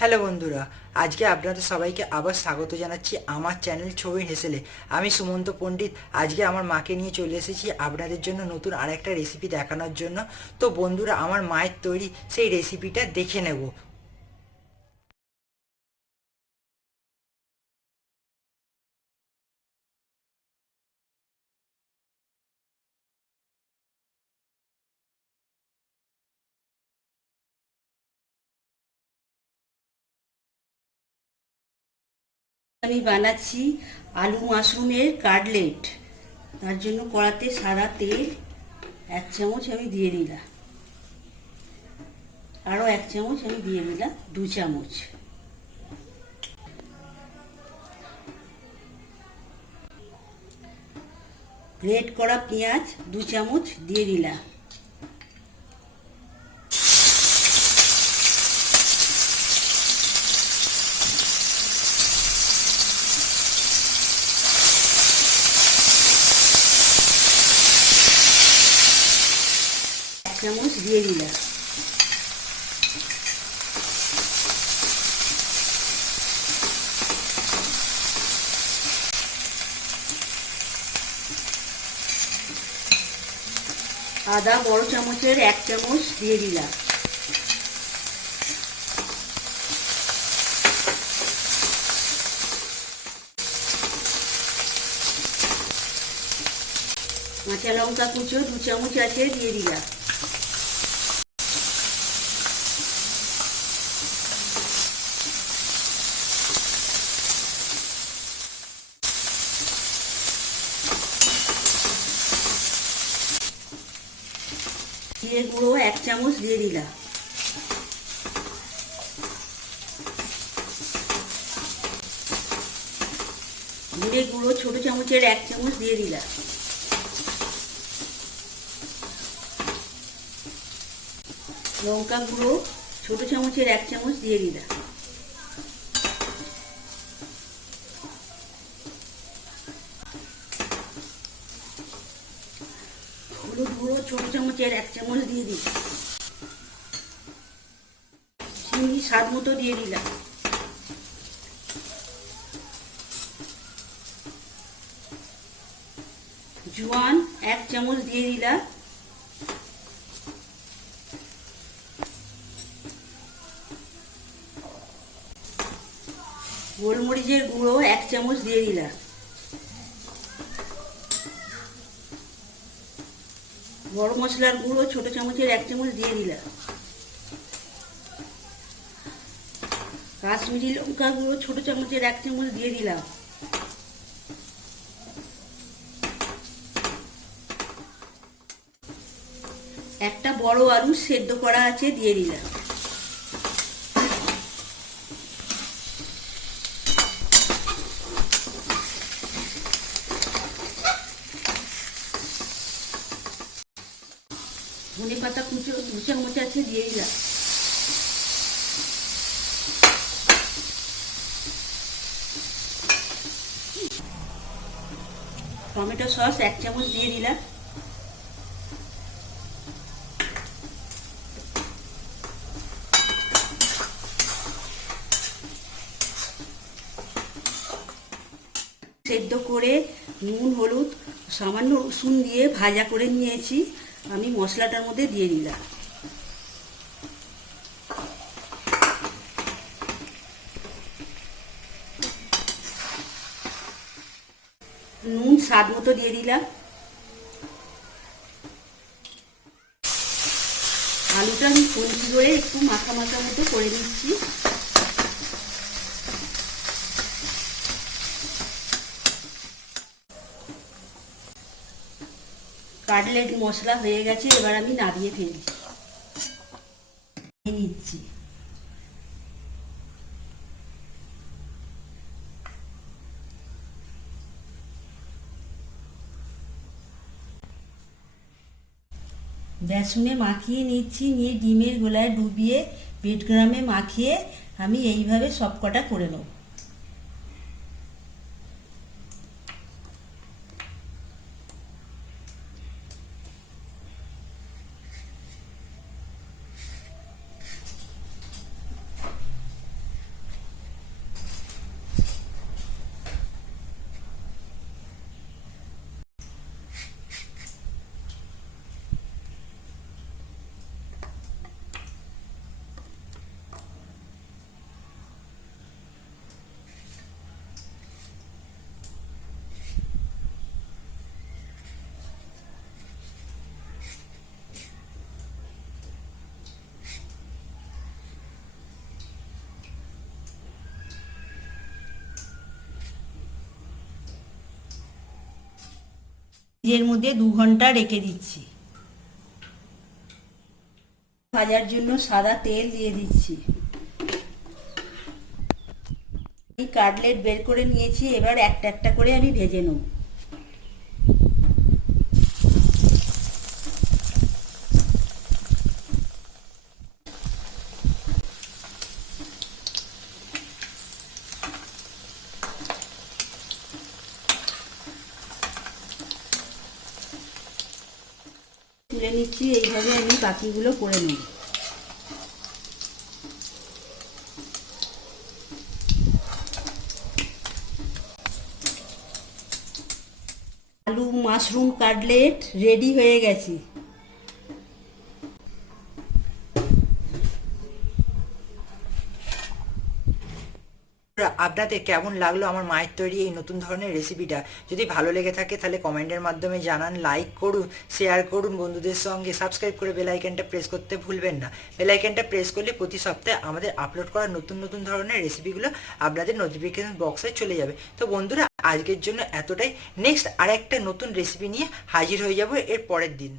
Hello বন্ধুরা, আজকে আপনাদের সবাইকে আবার স্বাগত জানাচ্ছি আমার চ্যানেল ছবির হেসেলে। আমি সুমন্ত পণ্ডিত। আজকে আমার মাকে নিয়ে চলে এসেছি আপনাদের জন্য নতুন আরেকটা রেসিপি দেখানোর জন্য। তো বন্ধুরা, আমার মায়ের তৈরি সেই রেসিপিটা দেখে নেব। আমি বানাচ্ছি আলু মাশরুমের কাটলেট। তার জন্য কড়াতে সাদা তেল 1 চামচ আমি দিয়ে দিলাম, আরও 1 চামচ আমি দিয়ে দিলাম, 2 চামচ। গ্রেট করা পেঁয়াজ 2 চামচ দিয়ে দিলাম। চামচ দিয়ে দিলাম। আদা বড় চামচের 1 চামচ দিয়ে দিলাম। কাঁচা লঙ্কা কুচো 2 চামচ আছে দিয়ে দিলাম। জিরে গুঁড়ো 1 চামচ দিয়ে দিলাম। জিরে গুঁড়ো ছোট চামচের 1 চামচ দিয়ে দিলাম। লঙ্কা গুঁড়ো ছোট চামচের 1 চামচ দিয়ে দিলাম। হলুদ গুঁড়ো ছোট চামচের 1 চামচ দিয়ে দিলাম। চিনি স্বাদ মতো দিয়ে দিলাম। জোয়ান 1 চামচ দিয়ে দিলাম। গোলমরিচের গুঁড়ো 1 চামচ দিয়ে দিলাম। গরম মশলার গুঁড়ো ছোট চামচের 1 চামচ দিয়ে দিলাম। কাশ্মীরি লঙ্কা গুঁড়ো ছোট চামচের 1 চামচ দিয়ে দিলাম। একটা বড় আলু সেদ্ধ করা আছে দিয়ে দিলাম। ধনে পাতা কুচো 2 চামচ আছে দিয়ে দিলাম। টমেটো সস 1 চামচ দিয়ে দিলাম। সেদ্ধ করে নুন হলুদ সামান্য রসুন দিয়ে ভাজা করে নিয়েছি, আমি মশলাটার মধ্যে দিয়ে দিলাম। নুন স্বাদ মতো দিয়ে দিলাম। আলুটা আমি কঞ্চি করে একটু মাখা মাখা মতো করে নিচ্ছি। কাটলেট মশলা হয়ে গেছে, এবার আমি নামিয়ে ফেলছি নিচ্ছি। বেসনে মাখিয়ে নিচ্ছি, নিয়ে ডিমের গোলায় ডুবিয়ে বেডগ্রামে মাখিয়ে আমি এইভাবে সব কটা করে নেব। এর মধ্যে 2 ঘন্টা রেখে দিচ্ছি। ভাজার জন্য সাদা তেল দিয়ে দিচ্ছি। এই কাটলেট বের করে নিয়েছি, এবার একটা একটা করে আমি ভেজে নেব। তুলে নিচ্ছি, এইভাবে আমি বাকিগুলো করে নেব। আলু মাশরুম কাটলেট রেডি হয়ে গেছে। আপনাদের কেমন লাগলো আমার মায়ের তৈরি এই নতুন ধরনের রেসিপিটা? যদি ভালো লেগে থাকে তাহলে কমেন্টের মাধ্যমে জানান, লাইক করুন, শেয়ার করুন বন্ধুদের সঙ্গে, সাবস্ক্রাইব করে বেল আইকনটা প্রেস করতে ভুলবেন না। বেল আইকনটা প্রেস করলে প্রতি সপ্তাহে আমাদের আপলোড করা নতুন নতুন ধরনের রেসিপিগুলো আপনাদের নোটিফিকেশন বক্সে চলে যাবে। তো বন্ধুরা, আজকের জন্য এতটাই। নেক্সট আর একটা নতুন রেসিপি নিয়ে হাজির হয়ে যাব এর পরের দিন।